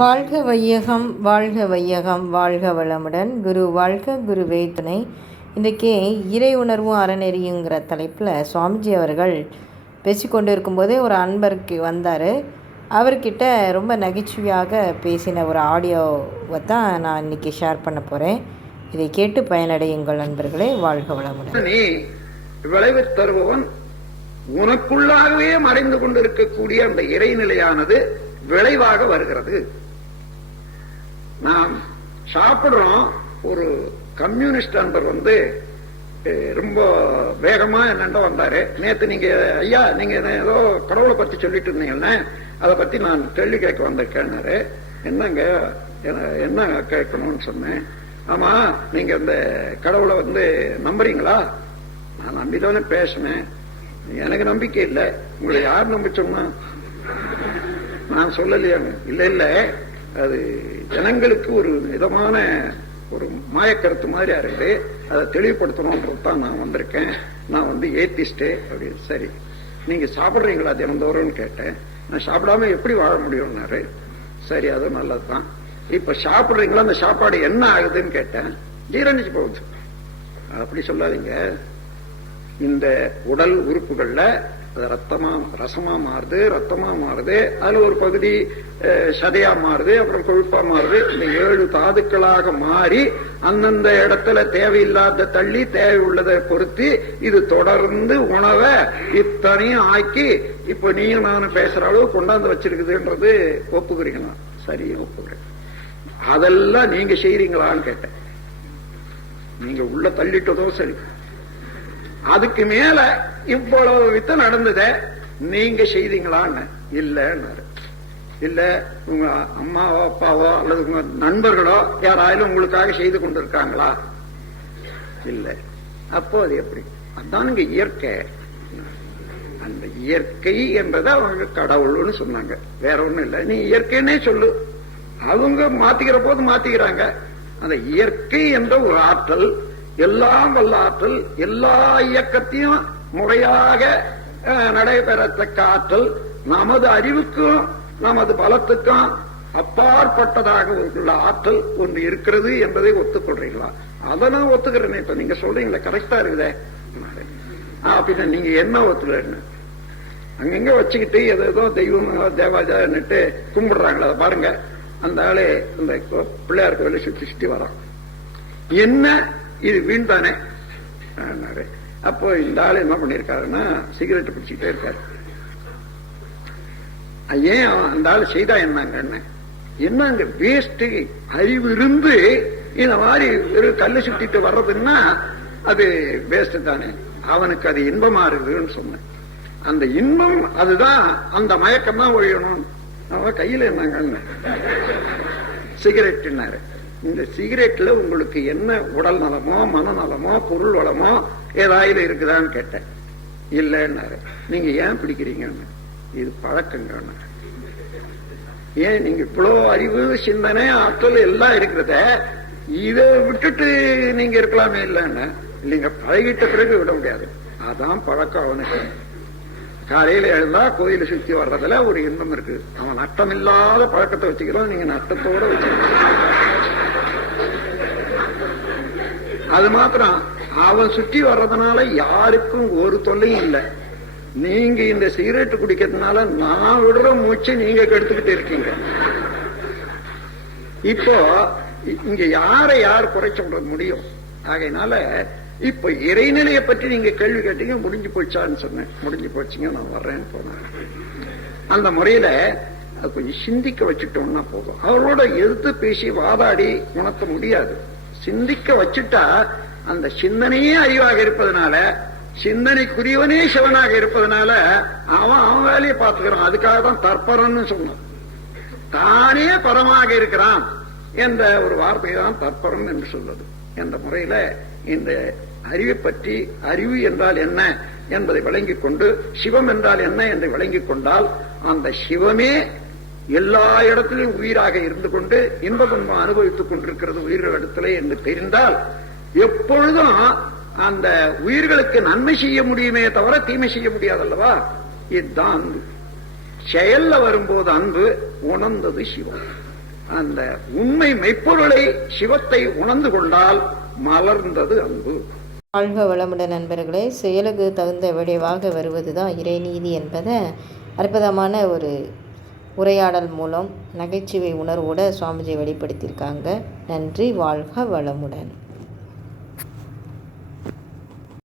வாழ்க வையகம், வாழ்க வையகம், வாழ்க வளமுடன். குரு வாழ்க, குருவே துணை. இன்றைக்கி இறை உணர்வும் அறநெறியுங்கிற தலைப்பில் சுவாமிஜி அவர்கள் பேசிக்கொண்டு இருக்கும்போதே ஒரு அன்பருக்கு வந்தார். அவர்கிட்ட ரொம்ப நகைச்சுவையாக பேசின ஒரு ஆடியோவை தான் நான் இன்றைக்கி ஷேர் பண்ண போகிறேன். இதை கேட்டு பயனடையுங்கள் நண்பர்களே. வாழ்க வளமுடன். நீ விளைவு தருபவன் உனக்குள்ளாகவே மறைந்து கொண்டிருக்கக்கூடிய அந்த இறைநிலையானது விளைவாக வருகிறது. நாம் சாப்பிடுறோம். ஒரு கம்யூனிஸ்ட் நண்பர் ரொம்ப வேகமா என்னென்ன வந்தாரு. நேத்து நீங்க ஐயா நீங்க ஏதோ கடவுளை பத்தி சொல்லிட்டு இருந்தீங்கன்னு அதை பத்தி நான் கேள்வி கேட்க வந்திருக்கேன்னாரு. என்னங்க என்ன கேட்கணும்னு சொன்னேன். ஆமா, நீங்க இந்த கடவுளை நம்புறீங்களா? நான் நம்பிதானே பேசினேன். எனக்கு நம்பிக்கை இல்லை. உங்களை யார் நம்ப சொன்னா? நான் சொல்லலையாங்க. இல்ல இல்ல, அது ஜனங்களுக்கு ஒரு விதமான ஒரு மாயக்கருத்து மாதிரி இருக்கு. அதை தெளிவுபடுத்தணும்ன்றதுதான் நான் வந்திருக்கேன். நான் ஏத்திஸ்டே அப்படின்னு. சரி, நீங்க சாப்பிடுறீங்களா தினந்தோறும்னு கேட்டேன். நான் சாப்பிடாம எப்படி வாழ முடியும்னாரு. சரி, அது நல்லதுதான். இப்ப சாப்பிடுறீங்களா, அந்த சாப்பாடு என்ன ஆகுதுன்னு கேட்டேன். ஜீரணிச்சு போகுது. அப்படி சொல்லாதீங்க. இந்த உடல் உறுப்புகள்ல ரத்தமா ரசமா மாறுது, ரத்தமா மாறுது, அதுல ஒரு பகுதி சதையா மாறுது, அப்புறம் கொழுப்பா மாறுது. இந்த 7 தாதுக்களாக மாறி அந்தந்த இடத்துல தேவையில்லாத தள்ளி தேவை உள்ளதை பொருத்தி இது தொடர்ந்து உணவை இத்தனையும் ஆக்கி இப்ப நீயும் நானும் பேசுற அளவு கொண்டாந்து வச்சிருக்குதுன்றது ஒப்புக்கிறீங்களா? சரி, ஒப்புக்கிறேன். அதெல்லாம் நீங்க செய்யறீங்களான்னு கேட்டேன். நீங்க உள்ள தள்ளிட்டதோ சரி, அதுக்கு மேல இவ்வளவு வித்த நடந்தத நீங்க செய்தீங்களான்னு. இல்லைன்னாரு. இல்ல, உங்க அம்மாவோ அப்பாவோ அல்லது உங்க நண்பர்களோ யாராலும் உங்களுக்காக செய்து கொண்டிருக்காங்களா? இல்ல. அப்போ அது எப்படி? அதான் இயற்கை. அந்த இயற்கை என்றதை அவங்க கடவுள்னு சொன்னாங்க. வேற ஒண்ணும் இல்லை. நீ இயற்கைன்னே சொல்லு. அவங்க மாத்திக்கிற போது மாத்திக்கிறாங்க. அந்த இயற்கை என்ற ஒரு ஆற்றல், எல்லாம் வல்ல ஆற்றல், எல்லா இயக்கத்தையும் முறையாக நடைபெறத்தக்க ஆற்றல், நமது அறிவுக்கும் நமது பலத்துக்கும் அப்பாற்பட்டதாக உள்ள ஆற்றல் ஒன்று இருக்கிறது என்பதை ஒத்துக்கொள்றீங்களா? அதை நான் ஒத்துக்கிறேன். இப்ப நீங்க சொல்றீங்களா, கரெக்டா இருக்குதே. அப்படின்னா நீங்க என்ன ஒத்துக்கலன்னு அங்கங்க வச்சுக்கிட்டு ஏதோ தெய்வம் தேவாஜான்னுட்டு கும்பிடுறாங்களா? அதை பாருங்க. அந்த ஆளு இந்த பிள்ளையார் கோயிலை சுற்றி சுற்றி வரான். என்ன இது வீண் தானே? அப்போ இந்த ஆளு என்ன பண்ணிருக்காருன்னா சிகரெட் பிடிச்சிக்கிட்டே இருக்காரு. ஏன் அந்த ஆளு செய்தா என்னங்க? என்னங்க வேஸ்ட்? அறிவு இருந்து இந்த மாதிரி ஒரு கல்லு சுத்திட்டு வர்றதுன்னா அது வேஸ்ட் தானே. அவனுக்கு அது இன்பமா இருக்குதுன்னு சொன்னேன். அந்த இன்பம் அதுதான், அந்த மயக்கம் தான் ஒழியணும். அவன் கையில என்னங்க சிகரெட்னாரு. இந்த சிகரெட்ல உங்களுக்கு என்ன உடல் நலமோ மனநலமோ பொருள் வளமோ ஏதாவது இருக்குதான்னு கேட்டேன். இல்லைன்னாரு. நீங்க ஏன் பிடிக்கிறீங்கன்னு. இது பழக்கங்க. ஏன் நீங்க இவ்வளவு அறிவு சிந்தனை ஆற்றல் எல்லாம் இருக்கிறத இதை விட்டுட்டு நீங்க இருக்கலாமே? இல்லைன்னு. இல்லைங்க, பழகிட்ட பிறகு விட முடியாது. அதான் பழக்கம் அவனுக்கு. காலையில எழுந்தா கோயிலை சுத்தி வர்றதுல ஒரு இன்பம் இருக்கு. அவன் நட்டம் இல்லாத பழக்கத்தை வச்சுக்கிறோம், நீங்க நட்டத்தோட வச்சுக்கிறோம். அது மாத்திரம் அவன் சுற்றி வர்றதுனால யாருக்கும் ஒரு தொல்லையும் இல்லை. நீங்க இந்த சிகரெட் குடிக்கிறதுனால நான் விடுற மூச்சு நீங்க கெடுத்துக்கிட்டு இருக்கீங்க. இப்போ இங்க யாரை யார் குறை சொல்றது முடியும்? ஆகையினால இப்ப இறைநிலையை பற்றி நீங்க கேள்வி கேட்டீங்க. முடிஞ்சு போச்சான்னு சொன்னேன். முடிஞ்சு போச்சுங்க, நான் வர்றேன்னு போனேன். அந்த முறையில கொஞ்சம் சிந்திக்க வச்சுட்டோம்னா போதும். அவரோட எதிர்த்து பேசி வாதாடி உணர்த்த முடியாது. சிந்திக்க வச்சுட்டா அந்த சிந்தனையே அறிவாக இருப்பதனால, சிந்தனைக்குரியவனே சிவனாக இருப்பதனால அவன் வேலையை பார்த்துக்கிறான். அதுக்காக தான் தற்பரன்னு சொன்னான். தானே பரமாக இருக்கிறான் என்ற ஒரு வார்த்தை தான் தற்பரம் என்று சொல்வது. என்ற முறையில இந்த அறிவை பற்றி, அறிவு என்றால் என்ன என்பதை விளங்கிக் கொண்டு, சிவம் என்றால் என்ன என்று விளங்கிக் கொண்டால், அந்த சிவமே எல்லா இடத்திலும் உயிராக இருந்து கொண்டு இன்ப துன்பம் அனுபவித்துக் கொண்டிருக்கிறது உயிர்களிடத்திலே என்று தெரிந்தால், எப்பொழுதும் அந்த உயிர்களுக்கு நன்மை செய்ய முடியுமே தவிர தீமை செய்ய முடியாதல்லவா? இதுதான் அன்பு. செயல்ல வரும்போது அன்பு, உணர்ந்தது சிவம். அந்த உண்மை மெய்ப்பொருளை சிவத்தை உணர்ந்து கொண்டால் மலர்ந்தது அன்பு. வாழ்க வளமுடன் நண்பர்களே. செயலுக்கு தகுந்த விளைவாக வருவது தான் இறைநீதி என்பதை அற்புதமான ஒரு உரையாடல் மூலம் நகைச்சுவை உணர்வோடு சுவாமிஜி வெளிப்படுத்தியிருக்காங்க. நன்றி. வாழ்க வளமுடன்.